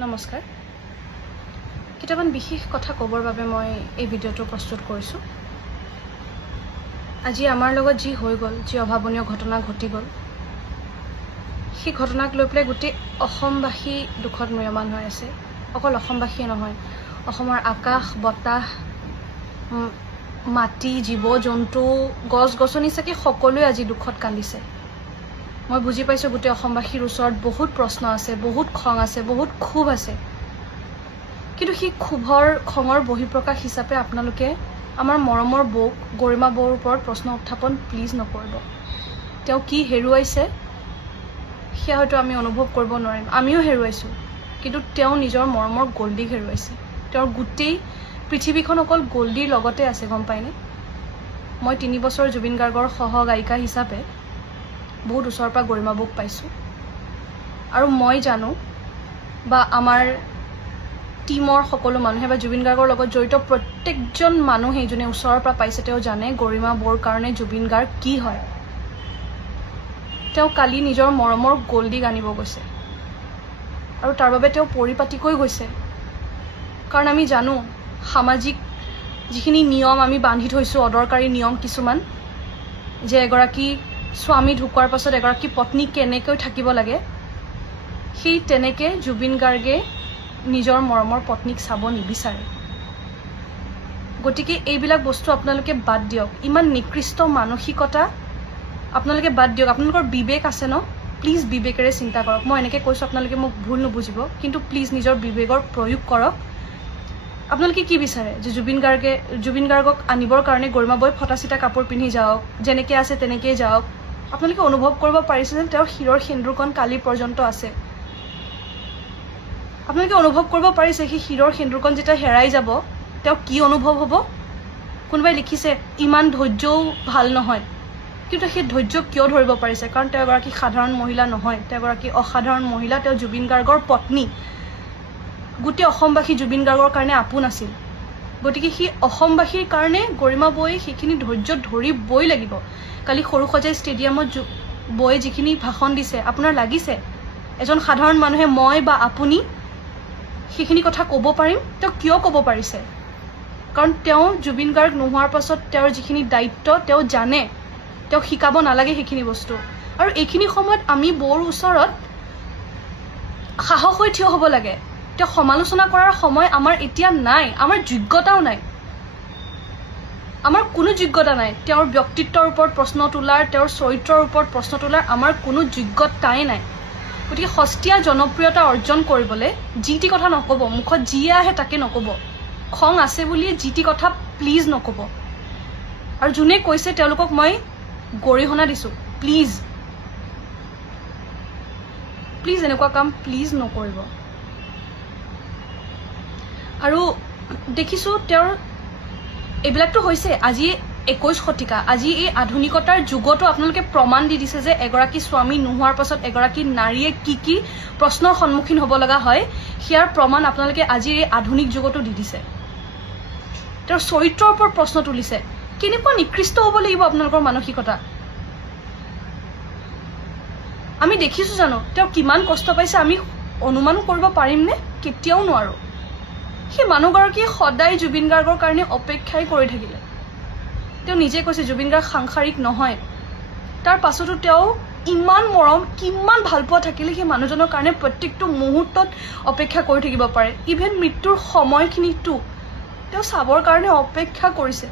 নমস্কাৰ কেইটামান বিশেষ কথা ক'বৰ বাবে মই এই ভিডিঅ'টো প্ৰস্তুত কৰিছো আজি আমাৰ লগত যি হৈ গ'ল যি অভাৱনীয় ঘটনা ঘটি গ'ল সেই ঘটনাক লৈ পেলাই গোটেই অসমবাসী দুখত ম্ৰিয়মান হৈ আছে অকল অসমবাসী নহয় অসমৰ আকাশ বতাহ মাটি জীৱ জন্তু গছ গছনি চাকি সকলোৱে আজি দুখত কান্দিছে মই বুজি পাইছো গোটেই অসমবাসীৰ ওচৰত বহুত প্ৰশ্ন আছে বহুত খং আছে বহুত ক্ষোভ আছে কিন্তু সেই ক্ষোভৰ খঙৰ বহিঃপ্ৰকাশ হিচাপে আপোনালোকে আমাৰ মৰমৰ বৌক গৰিমা বৌৰ ওপৰত প্ৰশ্ন উত্থাপন প্লিজ নকৰিব তেওঁ কি হেৰুৱাইছে সেয়া হয়তো আমি অনুভৱ কৰিব নোৱাৰিম আমিও হেৰুৱাইছো কিন্তু তেওঁ নিজৰ মৰমৰ গল্ডিক হেৰুৱাইছে তেওঁৰ গোটেই পৃথিৱীখন অকল গল্ডিৰ লগতে আছে গম পায়নে মই 3 বছৰ জুবিন গাৰ্গৰ সহগায়িকা হিচাপে বহুত ওচৰৰ পৰা গৰিমা বৌক পাইছো আৰু মই জানো বা আমাৰ টিমৰ সকলো মানুহে বা জুবিন গাৰ্গৰ লগত জড়িত প্ৰত্যেকজন মানুহে যোনে ওচৰৰ পৰা পাইছে তেওঁ জানে গৰিমা বৌৰ কাৰণে জুবিন গাৰ্গ কি হয় তেওঁ কালি নিজৰ মৰমৰ গল্ডিক আনিব গৈছে আৰু তাৰ বাবে তেওঁ পৰিপাটিকৈ গৈছে কাৰণ আমি জানো সামাজিক যিখিনি নিয়ম আমি বান্ধি থৈছো অদৰকাৰী নিয়ম কিছুমান যে এগৰাকী স্বামী ঢুকোৱাৰ পাছত এগৰাকী পত্নী কেনেকৈ থাকিব লাগে সেই তেনেকে জুবিন গাৰ্গে নিজৰ মৰমৰ পত্নীক চাব নিবিচাৰে গতিকে এইবিলাক বস্তু আপোনালোকে বাদ দিয়ক ইমান নিকৃষ্ট মানসিকতা আপোনালোকে বাদ দিয়ক আপোনালোকৰ বিবেক আছে ন প্লিজ বিবেকেৰে চিন্তা কৰক মই এনেকৈ কৈছো আপোনালোকে মোক ভুল নুবুজিব কিন্তু প্লিজ নিজৰ বিবেকৰ প্ৰয়োগ কৰক আপোনালোকে কি বিচাৰে যে জুবিন গাৰ্গক আনিবৰ কাৰণে গৰিমা বৌই ফটাচিটা কাপোৰ পিন্ধি যাওক যেনেকৈ আছে তেনেকৈ যাওক আপোনালোকে অনুভৱ কৰিব পাৰিছে যে তেওঁৰ শিৰৰ সেন্দুৰকণ কালি পৰ্যন্ত আছে আপোনালোকে অনুভৱ কৰিব পাৰিছে সেই শিৰৰ সেন্দুৰকণ যেতিয়া হেৰাই যাব তেওঁ কি অনুভৱ হ'ব কোনোবাই লিখিছে ইমান ধৈৰ্যও ভাল নহয় কিন্তু সেই ধৈৰ্য কিয় ধৰিব পাৰিছে কাৰণ তেওঁ এগৰাকী সাধাৰণ মহিলা নহয় তেওঁ এগৰাকী অসাধাৰণ মহিলা তেওঁ জুবিন গাৰ্গৰ পত্নী গোটেই অসমবাসী জুবিন গাৰ্গৰ কাৰণে আপোন আছিল গতিকে সেই অসমবাসীৰ কাৰণে গৰিমা বৌয়ে সেইখিনি ধৈৰ্য ধৰিবই লাগিব কালি সৰুসজাই ষ্টেডিয়ামত বৌয়ে যিখিনি ভাষণ দিছে আপোনাৰ লাগিছে এজন সাধাৰণ মানুহে মই বা আপুনি সেইখিনি কথা ক'ব পাৰিম তেওঁ কিয় ক'ব পাৰিছে কাৰণ তেওঁ জুবিন গাৰ্গ নোহোৱাৰ পাছত তেওঁৰ যিখিনি দায়িত্ব তেওঁ জানে তেওঁ শিকাব নালাগে সেইখিনি বস্তু আৰু এইখিনি সময়ত আমি বৌৰ ওচৰত সাহস হৈ থিয় হ'ব লাগে তেওঁ সমালোচনা কৰাৰ সময় আমাৰ এতিয়া নাই আমাৰ যোগ্যতাও নাই আমাৰ কোনো যোগ্যতা নাই তেওঁৰ ব্যক্তিত্বৰ ওপৰত প্ৰশ্ন তোলাৰ তেওঁৰ চৰিত্ৰৰ ওপৰত প্ৰশ্ন তোলাৰ আমাৰ কোনো যোগ্যতাই নাই গতিকে সস্তীয়া জনপ্ৰিয়তা অৰ্জন কৰিবলৈ যিটি কথা নক'ব মুখত যিয়ে আহে তাকে নক'ব খং আছে বুলিয়ে যিটি কথা প্লিজ নক'ব আৰু যোনে কৈছে তেওঁলোকক মই গৰিহণা দিছো প্লিজ এনেকুৱা কাম প্লিজ নকৰিব আৰু দেখিছো তেওঁৰ এইবিলাকতো হৈছে আজি 21 শতিকা আজি এই আধুনিকতাৰ যুগতো আপোনালোকে প্ৰমাণ দি দিছে যে এগৰাকী স্বামী নোহোৱাৰ পাছত এগৰাকী নাৰীয়ে কি প্ৰশ্নৰ সন্মুখীন হ'ব লগা হয় হিয়াৰ প্ৰমাণ আপোনালোকে আজি এই আধুনিক যুগতো দি দিছে তেওঁৰ চৰিত্ৰৰ ওপৰত প্ৰশ্ন তুলিছে কেনেকুৱা নিকৃষ্ট হ'ব লাগিব আপোনালোকৰ মানসিকতা আমি দেখিছো জানো তেওঁ কিমান কষ্ট পাইছে আমি অনুমান কৰিব পাৰিম নে কেতিয়াও নোৱাৰো সেই মানুহগৰাকীয়ে সদায় জুবিন গাৰ্গৰ কাৰণে অপেক্ষাই কৰি থাকিলে তেওঁ নিজে কৈছে জুবিন গাৰ্গ সাংসাৰিক নহয় তাৰ পাছতো তেওঁ ইমান মৰম কিমান ভাল পোৱা থাকিলে সেই মানুহজনৰ কাৰণে প্ৰত্যেকটো মুহূৰ্তত অপেক্ষা কৰি থাকিব পাৰে ইভেন মৃত্যুৰ সময়খিনিতো তেওঁ চাবৰ কাৰণে অপেক্ষা কৰিছে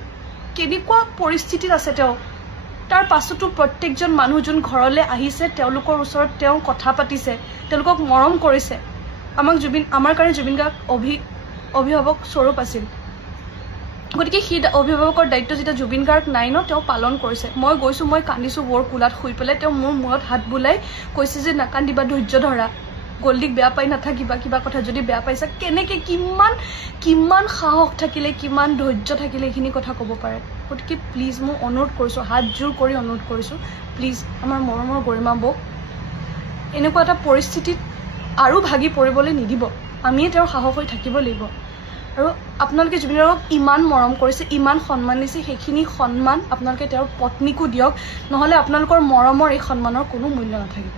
কেনেকুৱা পৰিস্থিতিত আছে তেওঁ তাৰ পাছতো প্ৰত্যেকজন মানুহ যোন ঘৰলৈ আহিছে তেওঁলোকৰ ওচৰত তেওঁ কথা পাতিছে তেওঁলোকক মৰম কৰিছে আমাৰ কাৰণে জুবিন গাৰ্গ অভিভাৱক স্বৰূপ আছিল গতিকে সেই অভিভাৱকৰ দায়িত্ব যেতিয়া জুবিন গাৰ্গ নাই ন তেওঁ পালন কৰিছে মই গৈছো মই কান্দিছো বৰ কোলাত শুই পেলাই তেওঁ মোৰ মূৰত হাত বুলাই কৈছে যে নাকান্দিবা ধৈৰ্য ধৰা গল্ডিক বেয়া পাই নাথাকিবা কিবা কথা যদি বেয়া পাইছা কেনেকে কিমান সাহস থাকিলে কিমান ধৈৰ্য থাকিলে এইখিনি কথা ক'ব পাৰে গতিকে প্লিজ মই অনুৰোধ কৰিছো হাত জোৰ কৰি অনুৰোধ কৰিছো প্লিজ আমাৰ মৰমৰ গৰিমা বৌক এনেকুৱা এটা পৰিস্থিতিত আৰু ভাগি পৰিবলৈ নিদিব আমিয়ে তেওঁৰ সাহস হৈ থাকিব লাগিব আৰু আপোনালোকে জুবিন গাৰ্গক ইমান মৰম কৰিছে ইমান সন্মান দিছে সেইখিনি সন্মান আপোনালোকে তেওঁৰ পত্নীকো দিয়ক নহলে আপোনালোকৰ মৰমৰ এই সন্মানৰ কোনো মূল্য নাথাকিব